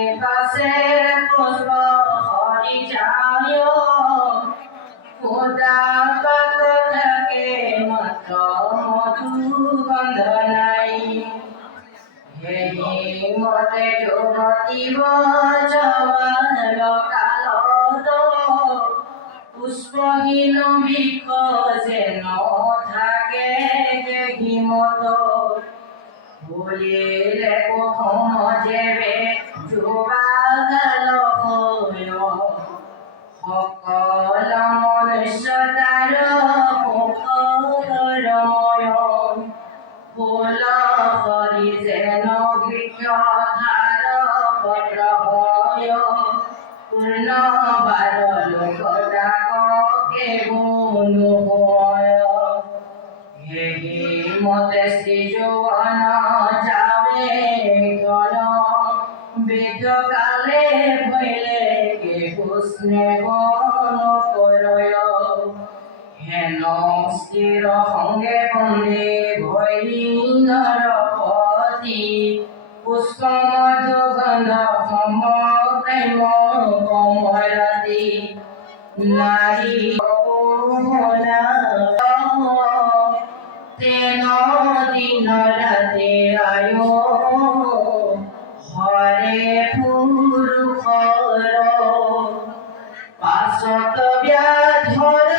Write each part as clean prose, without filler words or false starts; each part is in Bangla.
চারিপাশে পুষ্প হরি যায় খোদা কত থাকে মাত্র মধুগন্ধ নাই হেই মতে যুবতীব জবাল কালত পুষ্পহীন বৃক্ষ যেন থাকে যে হিমত বলিলে প্রথম যেবে যুবাগাল হয় সকল মনুষ্যতার মুখরময় ফুল হরি যেন বৃক্ষ ধার পত্র হয় পূর্ণ বার লোক ডাকে গুণ হয় হেহি মতে শ্রীজুবন যাবে গণ বৃদ্ধকালে ভইলে কেহু স্নেহ নকরয় হেন স্থির সঙ্গে বন্দে ভৈলী নরপতি পুষ্প মধুগন্ধ সম প্ৰেম কমলতি নারী তেন দিন রাতে আয় হরে পুরুষর পাছত ব্যাধর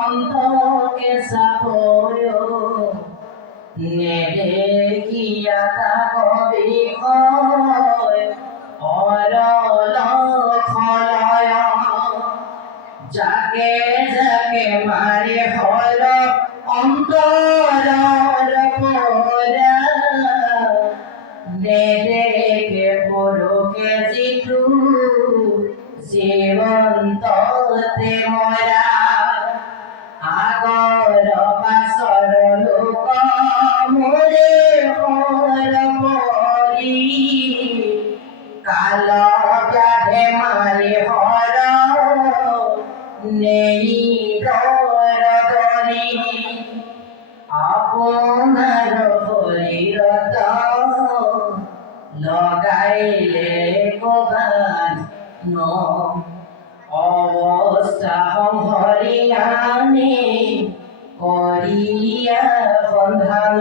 অন্তকে সাপয় নেদেখিয়া কবি হয় অরল খলয় যাকে যাকে মারে হর অন্তরর পরা নেদেখে পুরুষে জিতু জীবন্ততে মরা আগর পাছর লোক মোরে হর পরি কাল ব্যাধে মারে হর নেই ডর ডরি আপনার হরিরত লগাইলে কবান অবস্থা হরিয়ানে করিয়া সন্ধান